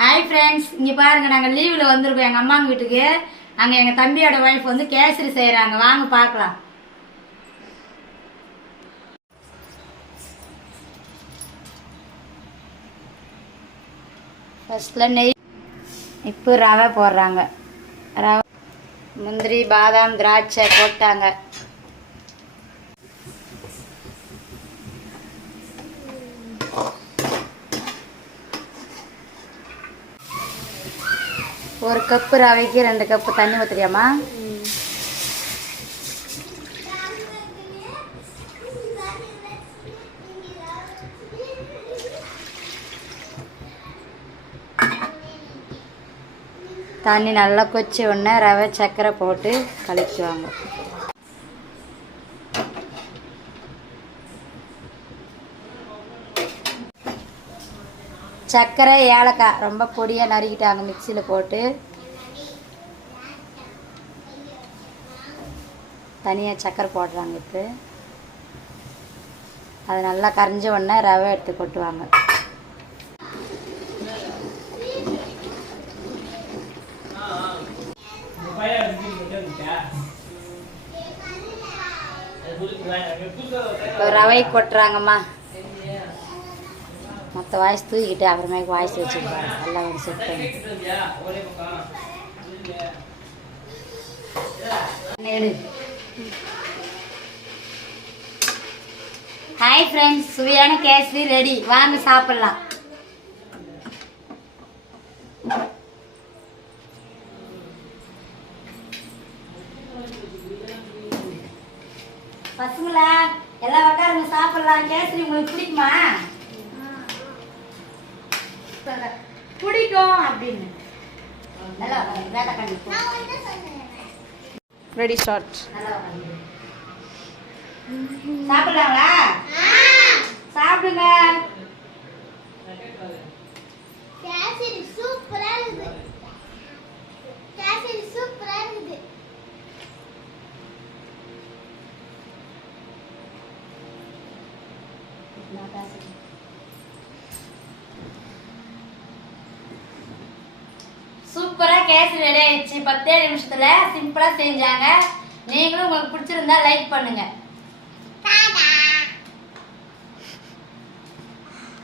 Hi friends, இங்கே பாருங்கள், நாங்கள் லீவில் வந்திருக்கோம் எங்கள் அம்மாங்க வீட்டுக்கு. அங்கே எங்கள் தம்பியோட ஒய்ஃப் வந்து கேசரி செய்கிறாங்க. வாங்க பார்க்கலாம். ஃபஸ்ட்டில் நெய், இப்போ ரவை போடுறாங்க. ரவை, முந்திரி, பாதாம், திராட்சை போட்டாங்க. ஒரு கப்பு ரவைக்கு 2 கப்பு தண்ணி ஊற்றுறியாம்மா? தண்ணி நல்லா கொச்சி உடனே ரவை சர்க்கரை போட்டு கலக்குவாங்க. சர்க்கரை, ஏலக்காய் ரொம்ப பொடியாக நறுக்கிட்டாங்க, மிக்சியில் போட்டு தனியாக சர்க்கரை போடுறாங்க. இப்போ அது நல்லா கரைஞ்ச உடனே ரவை எடுத்து கொட்டுவாங்க. இப்போ ரவை கொட்டுறாங்கம்மா. மற்ற வாய்ஸ் தூக்கிட்டு அப்புறமே வாய்ஸ் வச்சுருப்பாங்க. எல்லாம் ஒரு செட் பண்ணி ஹாய் ஃப்ரெண்ட்ஸ், சுவையான கேசரி ரெடி. வாங்க சாப்பிடலாம். பசங்களா எல்லாம் உட்காருங்க, சாப்பிடலாம். கேசரி உங்களுக்கு பிடிக்குமா? பிடிக்கும் அப்படின்னு ரெடி ஸ்டார்ட். சாப்பிடலாங்களா? சாப்பிடுங்க. கேசரி சூப்பரா இருக்குது. கேசரி சூப்பரா இருக்குது. சூப்பரா கேசரி ரெடி ஆயிடுச்சு. 10 நிமிஷத்துல சிம்பிளா செஞ்சாங்க. நீங்களும் உங்களுக்கு பிடிச்சிருந்தா லைக் பண்ணுங்க.